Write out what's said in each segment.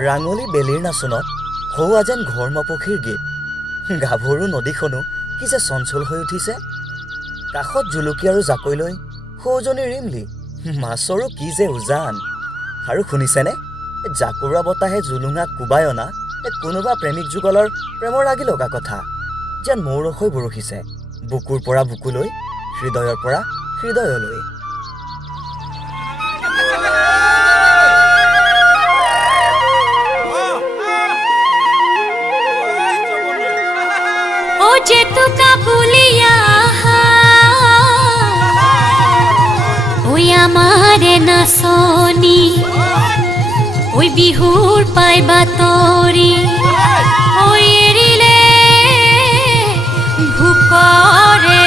ৰাঙলী বেলিৰ নাচনত হৌৱা যেন ঘৰ্ম পক্ষীৰ গীত। গাভৰু নদীখনো কি যে চঞ্চল হৈ উঠিছে। কাষত জুলুকি আৰু জাকৈ লৈ সৌজনী ৰিমলি, মাছৰো কি যে উজান। আৰু শুনিছেনে, জাকৰুৱা বতাহে জুলুঙাক কোবাই অনা কোনোবা প্ৰেমিক যুগলৰ প্ৰেমৰ লাগি লগা কথা যেন মৌৰস হৈ বৰষিছে, বুকুৰ পৰা বুকুলৈ, হৃদয়ৰ পৰা হৃদয়লৈ। আমাৰে নাচনি ওই বিহুৰ পাই বাতৰি ওই এৰিলে ভুকৰে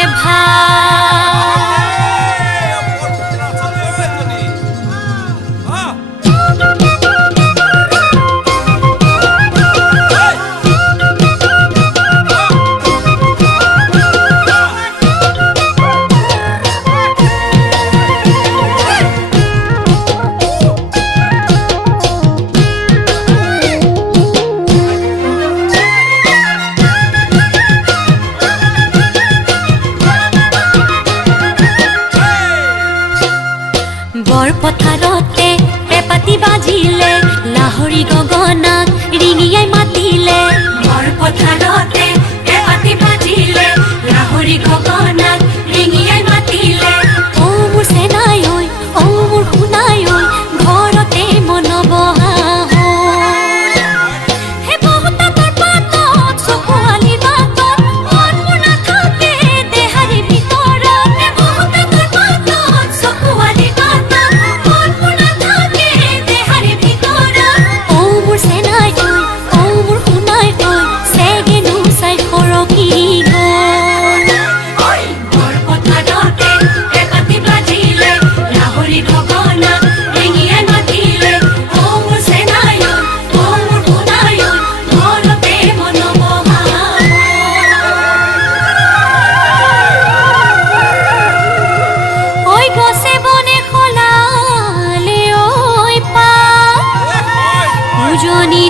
পথাৰতে পেপাতি বাজিলে লাহৰি গগনাক ৰিঙিয়াই মাতিলে। বৰ পথাৰতে পেপাতি বাজিলে লাহৰি গগনাক ৰিঙিয়াই মাতিলে। ও মোৰ চেনাই ঐ, ও মোৰ শুনাই ঐ, ঘৰতে মন বহা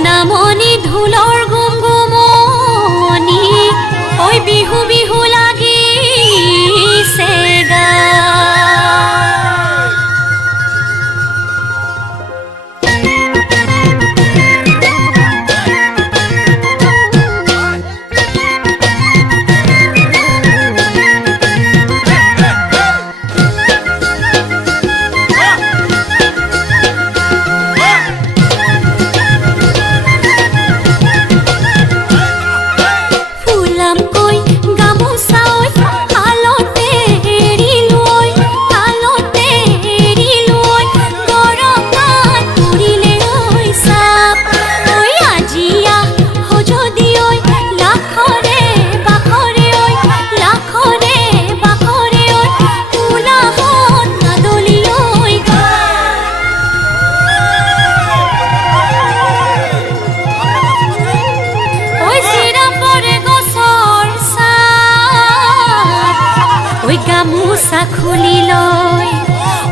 নামনি ঢোলৰ গুমগুমনি ওই বিহু বিহু লাগিছে গা। গামোচা খুলি লৈ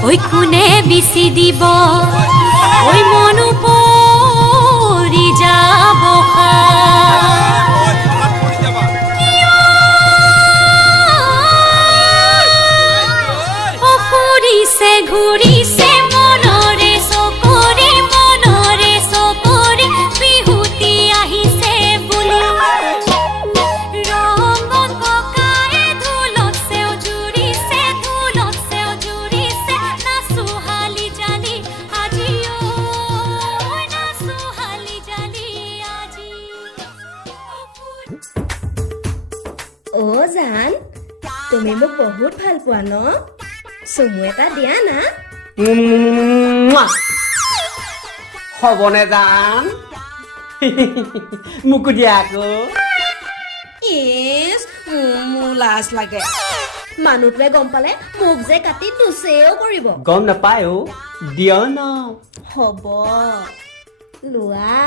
ওই কোনে বিচি দিব ওই মনো পৰি যাব ঘূৰিছে ঘূৰিছে মনৰে চকৰি মনৰে চকৰি বিহুতি আহিছে বুলি। ও জান, তুমি মোক বহুত ভাল পোৱা ন? চুমু এটা দিয়া না। হবনে জান? মোকো দিয়া আকৌ। ইছ, মোৰ লাজ লাগে। মানুহটোৱে গম পালে মোক যে কাটি দুচেও কৰিব। গম নাপায় অ, দিয় ন। হ'ব লোৱা।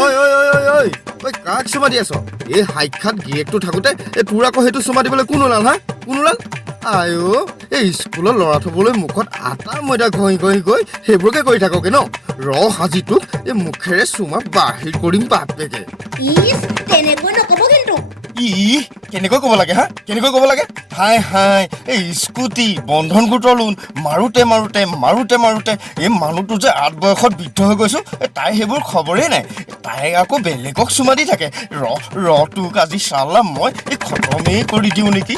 ঐ ঐ ঐ ঐ ঐ ঐ কাক চুমা দি আছ? এই সাক্ষাৎ গিৰিয়েকটো থাকোতে তোৰ আকৌ সেইটো চুমা দিবলৈ কোন ওলাল? হা, কোন ওলাল? আইও এই স্কুলত ল'ৰা থ'বলৈ মুখত আটা ময়দা ঘঁহি ঘঁহি গৈ সেইবোৰকে কৰি থাককে ন ৰ সাজিটোক এই মুখেৰে চুমা বাহিৰ কৰিম বাপেকে ইছ তেনেকৈ নক'ব কিন্তু কেনেকৈ ক'ব লাগে হা কেনেকৈ ক'ব লাগে হাই হাই এই স্কুটি বন্ধন গোটৰ লোন মাৰোঁতে মাৰোঁতে এই মানুহটো যে 8 বয়সত বৃদ্ধ হৈ গৈছোঁ তাই সেইবোৰ খবৰেই নাই তাই আকৌ বেলেগক চুমা দি থাকে ৰ তোক আজি চালা মই এই খতমেই কৰি দিওঁ নেকি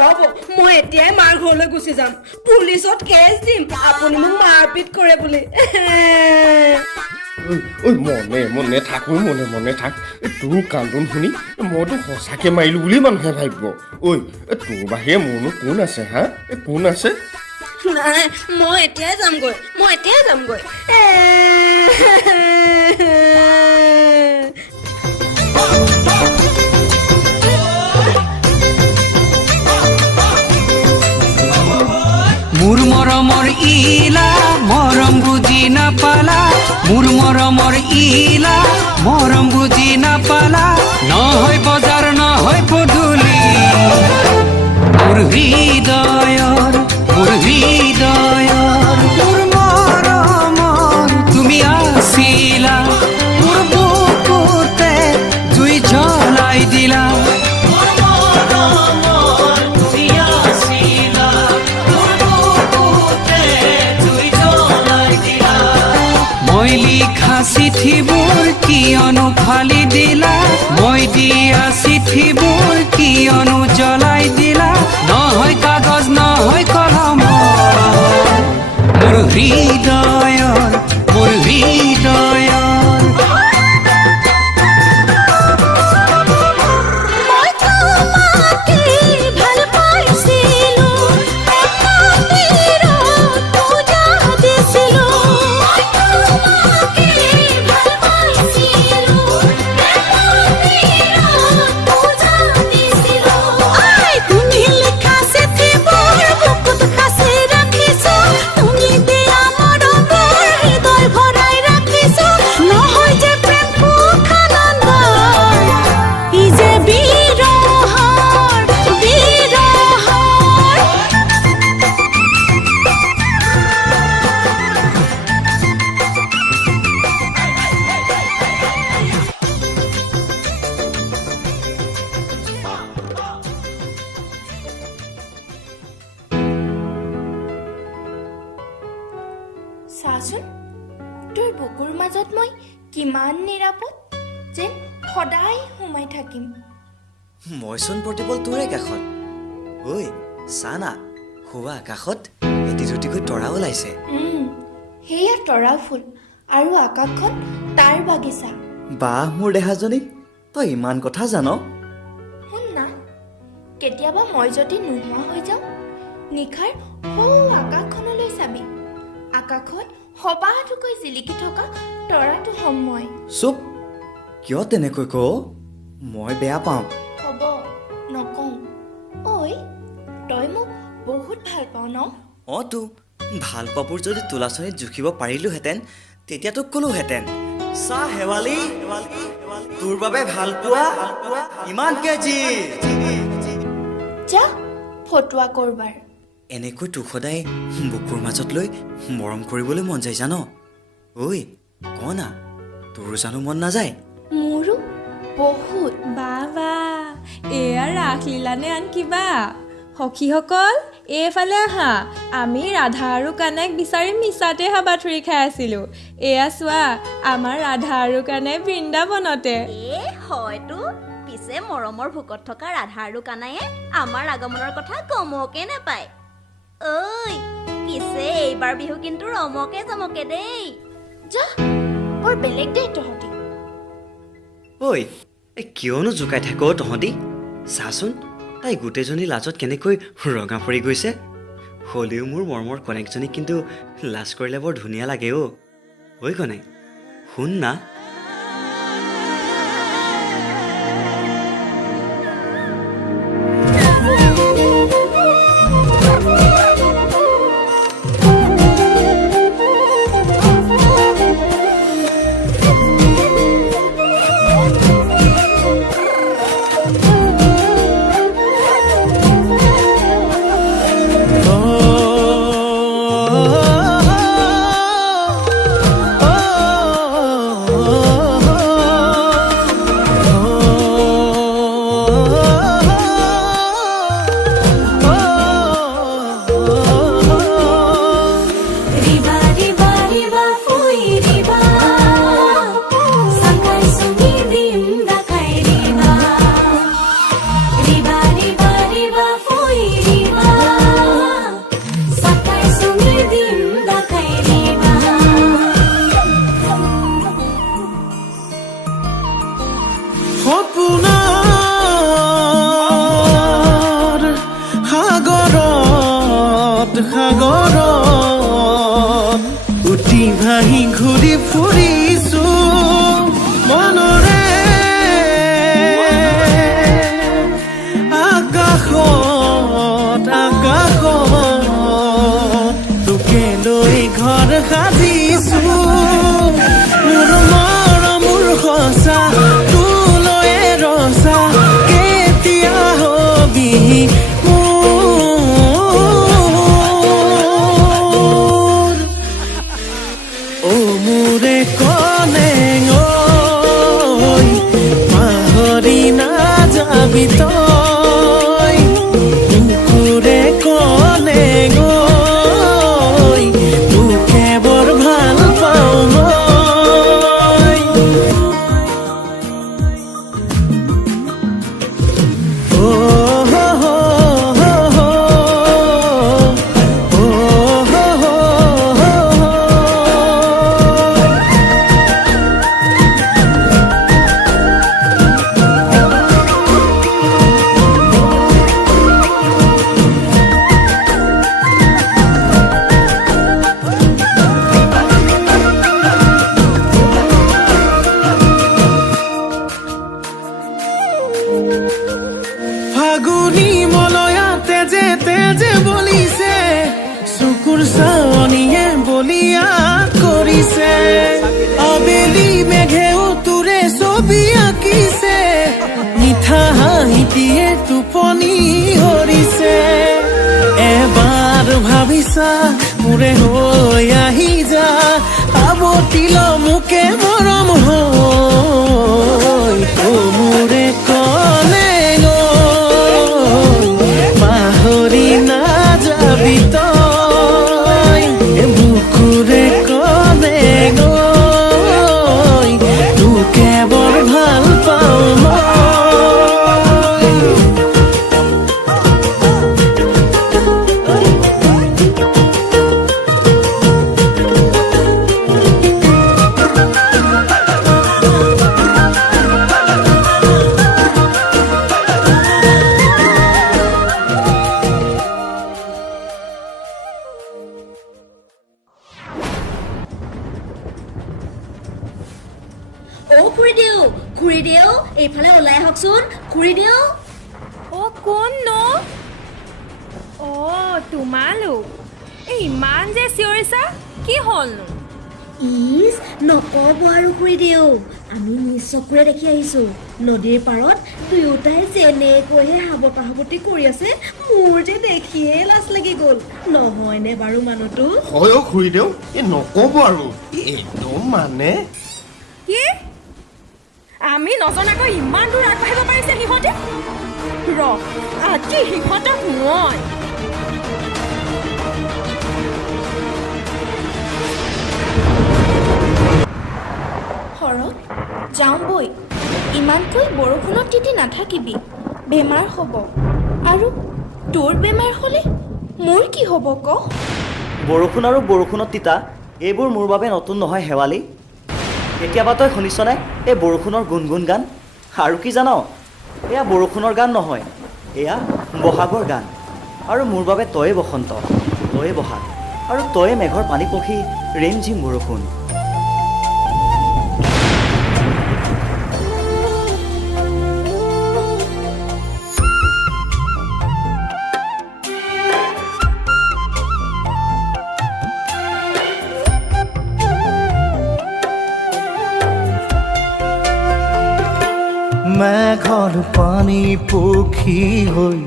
ৰ'ব মই এতিয়াই মাৰ ঘৰলৈ গুচি যাম পুলিচত কেছ দিম আপুনি মোক মাৰপিট কৰে বুলি ঐ মনে থাক মনে থাক তোৰ কান্দোন শুনি মইতো সঁচাকে মাৰিলো বুলি মানুহে ভাবিব ঐ তোৰ বাহিৰে মোৰনো কোন আছে হা কোন আছে নাই মই এতিয়াই যামগৈ মোৰ মৰমৰ ইলা মৰম বুজি নাপালা মোৰ মৰমৰ ইলা মৰম বুজি নাপালা নহয় বজাৰ নহয় পদূলি মোৰ হৃদয়ৰ মোৰ মৰমৰ তুমি আছিলা মোৰ বুকুতে জুই জ্বলাই দিলা মই লিখা চিঠিবোৰ কিয়নো ফালি দিলা মই দিয়া চিঠিবোৰ কিয়নো জ্বলাই দিলা নহয় কাগজ নহয় কলম মোৰ হৃদয়ৰ চাচোন তোৰ বুকুৰ মাজত মই কিমান নিৰাপদ যেন সদায় সোমাই থাকিম মইচোন প্ৰতিবল তোৰে কাষত ঐ চানা হোৱা আকাশত এটি দুটিকৈ তৰা ওলাইছে সেয়া তৰা ফুল আৰু আকাশখন তাৰ বাগিচা বাহ মোৰ দেহাজনী তই ইমান কথা জান শুন না কেতিয়াবা মই যদি নোহোৱা হৈ যাওঁ নিশাৰ সৌ আকাশখনলৈ চাবি আকাশত সবাটোকৈ জিলিকি থকা তৰাটো হ'ম মই চুপ কিয় তেনেকৈ কওঁ মই বেয়া পাওঁ হ'ব নকওঁ ঐ তই মোক বহুত ভাল পাওঁ ন অঁ তো ভাল পাবোৰ যদি তোলাচনীত জুখিব পাৰিলোহেঁতেন তেতিয়া তোক ক'লোহেঁতেন চা শেৱালি তোৰ বাবে ভাল পোৱা ইমান কেজি যা ফটোৱা কৰবাৰ এনেকৈ তোক সদায় বুকুৰ মাজত লৈ মৰম কৰিবলৈ মন যায় জান ঐ ক না তোৰো জানো মন নাযায় মোৰো বহুত বাবা এয়া ৰাসলীলা নে আন কিবা সখীসকল এইফালে আহা আমি ৰাধা আৰু কানাইক বিচাৰি মিছাতে হাবাথুৰি খাই আছিলোঁ এয়া চোৱা আমাৰ ৰাধা আৰু কানাই বৃন্দাবনতে হয়তো পিছে মৰমৰ ভোকত থকা ৰাধা আৰু কানায়ে আমাৰ আগমনৰ কথা গমকে নাপায় ঐ পিছে এইবাৰ বিহু কিন্তু ৰমকে জমকে দেই যা বৰ বেলেগ দেই তহঁতি ঐ কিয়নো জোকাই থাক তহঁতি চাচোন তাই গোটেইজনী লাজত কেনেকৈ ৰঙা পৰি গৈছে হ'লেও মোৰ মৰমৰ কনেকজনী কিন্তু লাজ কৰিলে বৰ ধুনীয়া লাগে ঐ কনে শুন না সাগৰত উটি ভাহি ঘূৰি ফুৰিছো মনৰে আকাশত তোকে লৈ ঘৰ সাজিছো মোৰ মৰম মোৰ সঁচা তোলৈ ৰচা কেতিয়া হবি মোৰ অ মোৰে কনে পাহৰি নাযাবি তই মোৰে কনে তোকে বৰ ভাল পাওঁ মই ফাগুনী মলয়া তেজে তেজে বলিছে চকুৰ চাৱনীয়ে বলিয়া কৰিছে আবেলি মেঘেও তোৰে ছবি আঁকিছে মিঠা হাঁহিটিয়ে টোপনি হৰিছে এবাৰ ভাবিছা মোৰে হৈ আহি যা আৱতিল মোকে মৰম হৈ মোৰে কলে পাহৰি নাযাবি তই বুকুৰে কলে তোকে বৰ ভাল পাওঁ মই খুৰীদেউ এইফালে ওলাই আহকচোন খুৰীদেউ অ' কোন ন অ' তোমালোক এই ইমান যে চিঞৰিছা কি হ'লনো ইছ নক'ব আৰু খুৰীদেউ আমি নিজ চকুৰে দেখি আহিছোঁ নদীৰ পাৰত দুয়োটাই যেনেকৈহে সাৱটি কৰি আছে মোৰ যে দেখিয়ে লাজ লাগি গ'ল নহয়নে বাৰু মানুহটো হয় খুৰীদেউ এই নক'ব আৰু একদম মানে কি আমি নজনাকৈ ইমান দূৰ আগবাঢ়িব পাৰিছে সিহঁতে আজি সিহঁতক মই শৰৎ যাওঁ বৈ ইমানকৈ বৰষুণত তিতি নাথাকিবি বেমাৰ হ'ব আৰু তোৰ বেমাৰ হ'লে মোৰ কি হ'ব ক বৰষুণ আৰু বৰষুণত তিতা এইবোৰ মোৰ বাবে নতুন নহয় শেৱালি কেতিয়াবা তই শুনিছনে এই বৰষুণৰ গুণগুণ গান আৰু কি জান এয়া বৰষুণৰ গান নহয় এয়া বহাগৰ গান আৰু মোৰ বাবে তয়ে বসন্ত তয়ে বহাগ আৰু তয়ে মেঘৰ পানী পখি ৰিমঝিম বৰষুণ মেঘৰ পানী পখী হৈ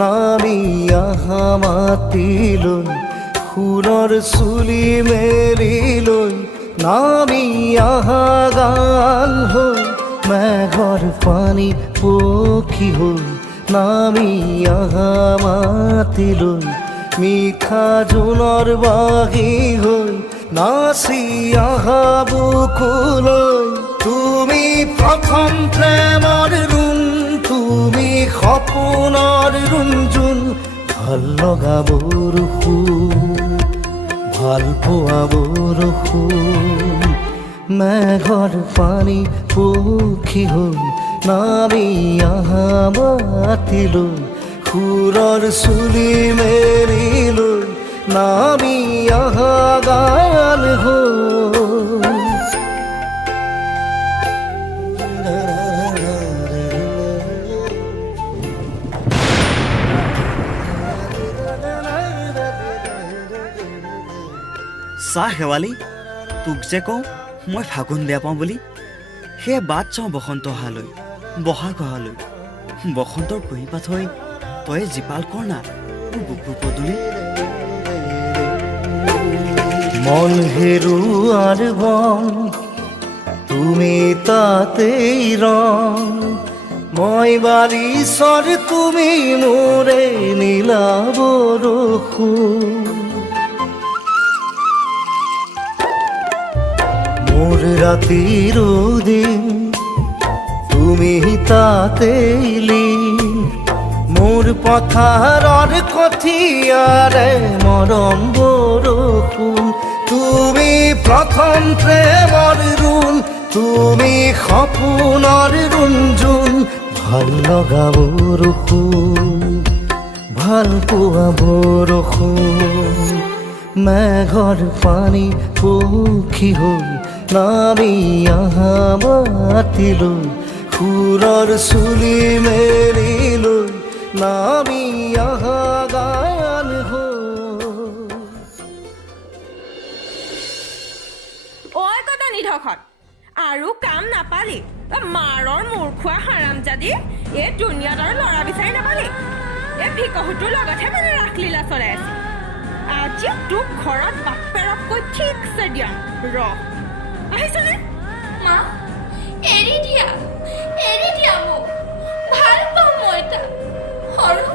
নামি আহা মাতিলৈ সুৰৰ চুলি মেলি লৈ নামি আহা গান হৈ মেঘৰ পানী পখী হৈ নামি আহা মাতিলৈ মিঠা জোনৰ বাগি হৈ নাচি আহা বুকুলৈ তুমি প্ৰথম প্ৰেমৰ ৰুণ তুমি সপোনৰ ৰুণজোন ভাল লগা বৰষুণ ভাল পোৱা বৰষুণ মেঘৰ পানী পখী হৈ নামি আহা মাতিলৈ সুৰৰ চুলি মেলি লৈ নামি আহা গান হল চাহ শেৱালি তোক যে কওঁ মই ফাগুন বেয়া পাওঁ বুলি সেয়ে বাট চাওঁ বসন্ত অহালৈ বহাগ অহালৈ বসন্তৰ কুঁহিপাত হৈ তই জীপাল কৰ না মোৰ বুকুৰ পদূলি মন হেৰুৱাৰ বন তুমি তাতেই ৰং মই বাৰিচৰ তুমি মোৰে নীলা বৰষুণ মোৰ ৰাতিৰ দিন তুমি তাতেই লীন মোৰ পথাৰৰ কঠীয়াৰে মৰম বৰষুণ তুমি প্ৰথম প্ৰেমৰ ৰুণ তুমি সপোনৰ ৰুণজোন ভাল লগা বৰষুণ ভাল পোৱা বৰষুণ মেঘৰ পানী পক্ষী হৈ নামি আহা মাতিলৈ সুৰৰ চুলি মেলি লৈ নামি আহা গান ঐ কটা নিধকত আৰু কাম নাপালি মাৰৰ মূৰ খোৱা হাৰামজাদি এই দুনিয়াত আৰু ল'ৰা বিচাৰি নাপালি এই ভিকহুটোৰ লগতহে মানে ৰাসলীলা চলাই আছে আজি তোক ঘৰত বাপেৰতকৈ ঠিকছে দিয়াম ৰ আহিছনে মা এৰি দিয়া মোক ভাল পাওঁ মই তাক সৰহ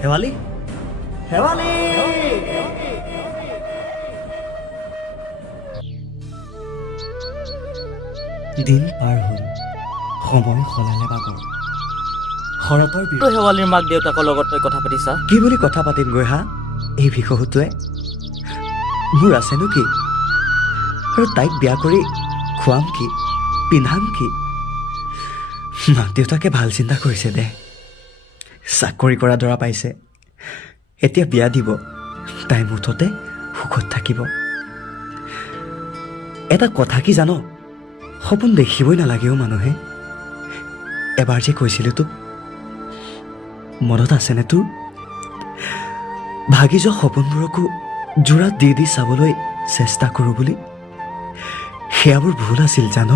শেৱালি শেৱালি দিন পাৰ হ'ল সময় সলালে বাগৰ শৰতৰ বিৰুদ্ধে শেৱালিৰ মাক দেউতাকৰ লগত তই কথা পাতিছা কি বুলি কথা পাতিমগৈ হা এই ভিকহুটোৱে মোৰ আছেনো কি আৰু তাইক বিয়া কৰি খুৱাম কি পিন্ধাম কি মাক দেউতাকে ভাল চিন্তা কৰিছে দে চাকৰি কৰা দৰা পাইছে এতিয়া বিয়া দিব তাই মুঠতে সুখত থাকিব এটা কথা কি জান সপোন দেখিবই নালাগেও মানুহে এবাৰ যে কৈছিলোঁ তোক মনত আছেনে তোৰ ভাগি যোৱা সপোনবোৰকো জোৰাত দি চাবলৈ চেষ্টা কৰোঁ বুলি সেয়াবোৰ ভুল আছিল জান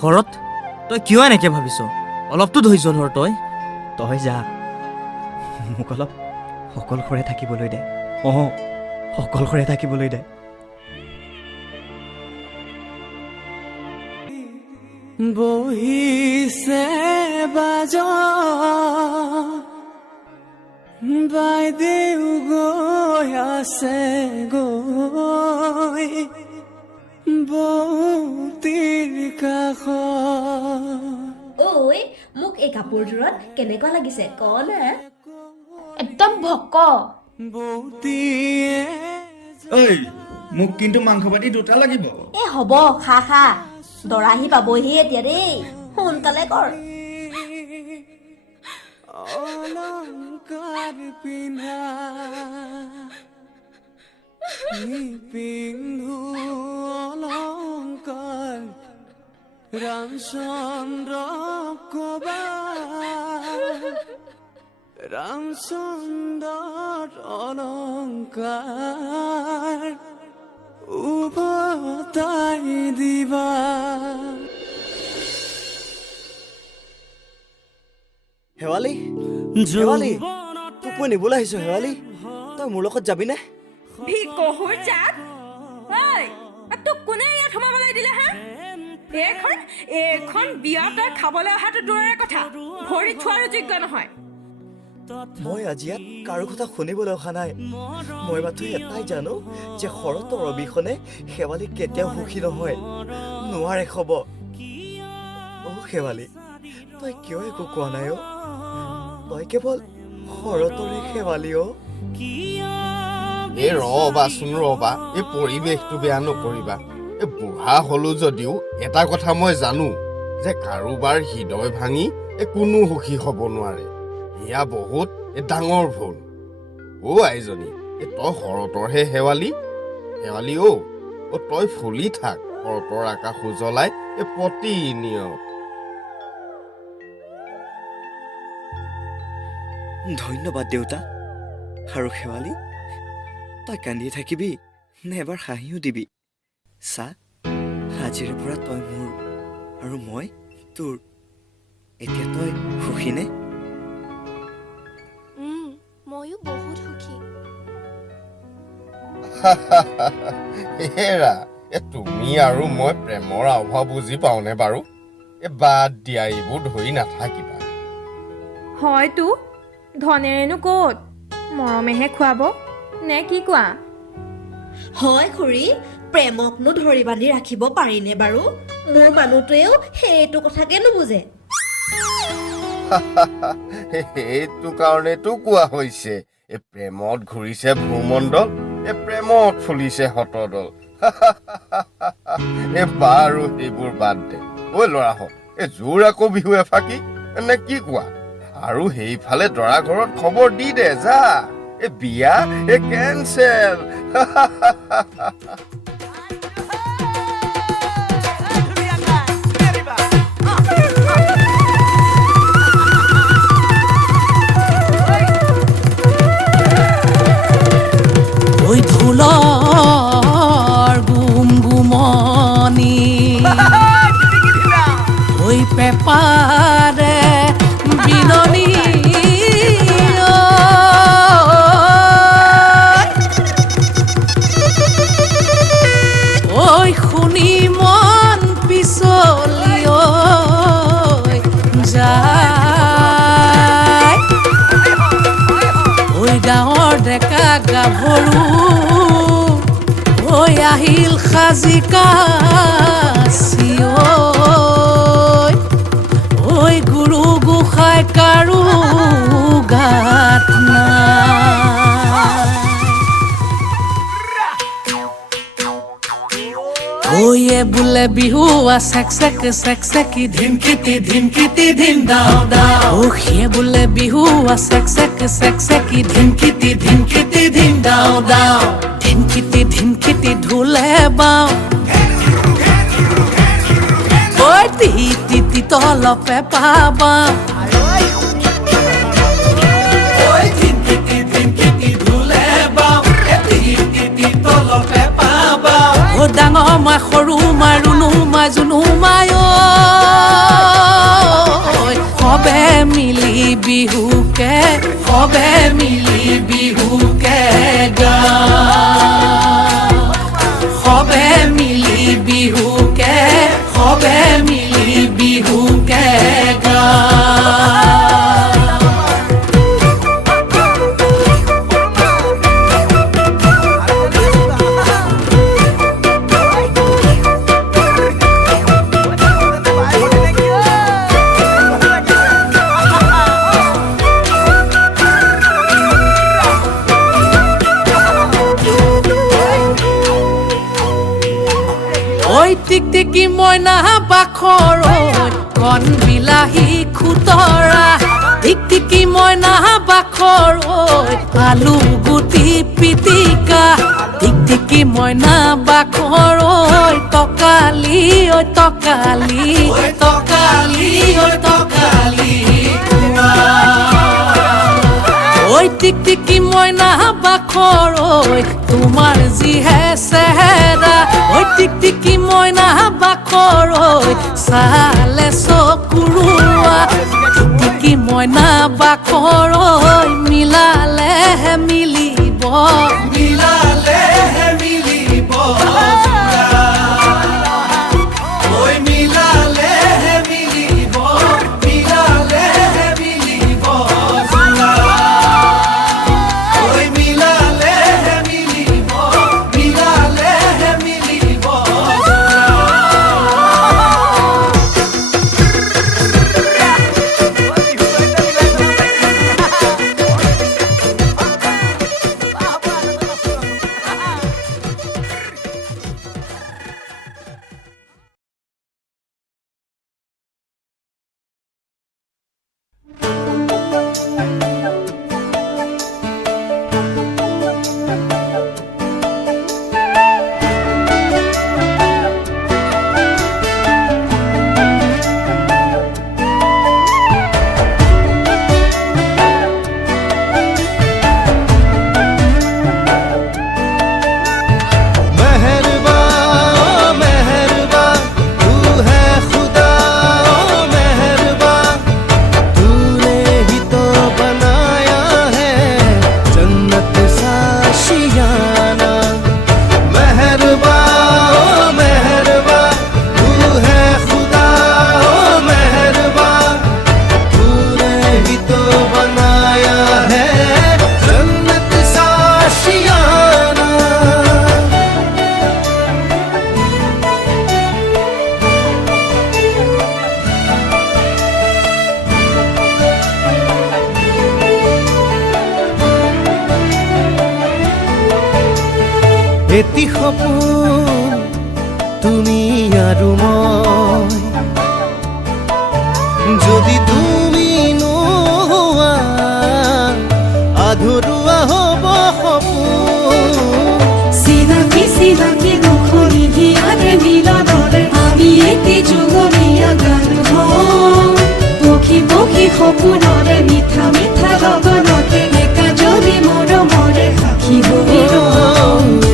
ঘৰত তই কিয় এনেকে ভাবিছ অলপতো ধৈৰ্য ধৰ তই যা মোক অলপ অকলশৰে থাকিবলৈ দে অকলশৰে থাকিবলৈ দে বহিছে বাজ বাইদেউ গৈ আছে গৈ বৌতিৰ কাষ ঐ মোক এই কাপোৰযোৰত কেনেকুৱা লাগিছে ক না একদম ভক বৌতিয়ে ঐ মোক কিন্তু মাংস পাতি দুটা লাগিব এ হ'ব খা দৰা আহি পাবহি এতিয়া দেই সোনকালে কৰ অলংকাৰ পিন্ধা পিন্ধু অলংকাৰ ৰামচন্দ্ৰ কবা ৰামচন্দ্ৰ অলংকাৰ উভতাই দিবা শেৱালি শেৱালি তোক মই নিবলৈ আহিছোঁ শেৱালি তই মোৰ লগত যাবিনে ভিকহুৰ জাত ঐ তোক কোনে ইয়াত সোমাবলৈ দিলে হা এইখন বিয়া তই খাবলৈ অহাটো দূৰৰে কথা ভৰি থোৱাৰো যোগ্য নহয় মই আজি ইয়াত কাৰো কথা শুনিবলৈ অহা নাই মই মাথো এটাই জানো যে শৰতৰ অবিহনে শেৱালি কেতিয়াও সুখী নহয় নোৱাৰে হ'ব শেৱালি তই কিয় একো কোৱা নাই তই কেৱল শৰতৰে শেৱালি এই ৰ'বা এই পৰিৱেশটো বেয়া নকৰিবা এই বুঢ়া হলো যদিও এটা কথা মই জানো যে কাৰোবাৰ হৃদয় ভাঙি কোনো সুখী হ'ব নোৱাৰে এয়া বহুত ডাঙৰ ভুল আইজনী তই শৰতৰহে শেৱালি শেৱালি অ তই ফুলি থাক শৰতৰ আকাশ উজ্বলাই প্ৰতিনিয়ত। ধন্যবাদ দেউতা আৰু শেৱালি, তই কান্দি থাকিবি নে এবাৰ হাঁহিও দিবি? চা, আজিৰে পৰা তই মোৰ আৰু মই তোৰ। এতিয়া তই সুখীনে? ময়ো বহুত সুখী। হেৰা তুমি আৰু মই প্ৰেমৰ অভাৱ বুজি পাওঁনে বাৰু? বাদ দিয়া, এইবোৰ ধৰি নাথাকিবা। হয়তো ধনেৰেনো ক'ত, মৰমেহে খুৱাব নে কি কোৱা? হয় খুৰী, প্ৰেমকনো ধৰি বান্ধি ৰাখিব পাৰিনে বাৰু? মোৰ মানুহটোৱেও সেইটো কথাকে নুবুজে। সেইটো কাৰণেতো কোৱা হৈছে প্ৰেমত ঘূৰিছে ভূমণ্ডল, প্ৰেমত ফুলিছে শতদল। বাৰু সেইবোৰ বাদ দে। ঐ ল'ৰাহঁত, জোৰ আকৌ বিহু এফাকি নে কি কোৱা? আৰু সেইফালে দৰা ঘৰত খবৰ দি দে যা, বিয়া কেনচেল। ওই ঢোলৰ গুম গুমনি ওই পেপাৰে বিননি ওই শুনি মন পিছলি যায় ওই গাঁৱৰ ডেকা গাভৰু ঐ আহিল সাজি কাছি ঐ গুৰু গোসাঁই কাৰো গাত নাই ঐয়ে বোলে বিহু চেক চেকি ধিমকিতি ধিম দাও দাও সিয়ে বোলে বিহু চেক চেকি ধিমকিতি ধিম দাও দাও ধিমকিতি ঢোলে বাও ঐ তি তলপে পাবা ডাঙৰ মাই সৰু মাই ৰুণু মাই জুনু মাই সবে মিলি বিহুকে গা সবে মিলি বিহুকে গা টিকটিকি মইনা বাখৰ কণ বিলাহী খুতৰা টিকটিকি মইনা বাখৰ আলু গুটি পিটিকা টিকটিকি মইনা বাখৰ টকালি ঐ টিকটিকি মইনা বাখৰ তোমাৰ যিহে চেহেৰা ঐ টিকটিকি মইনা বাখৰ চালে চকুৰুৱা টিকটিকি মইনা বাখৰ মিলালেহে মিলিব এটি সপোন তুমি আৰু মই যদি তুমি নোহোৱা আধৰুৱা হ'ব সপোন চিনাকি চিনাকি দুখনি হিয়াৰে মিলনৰে আমি এটি যুগমীয়া গান হওঁ পক্ষী পক্ষী সপোনৰে মিঠা মিঠা লগনতে একা যদি মৰমৰে সাক্ষী হৈ ৰওঁ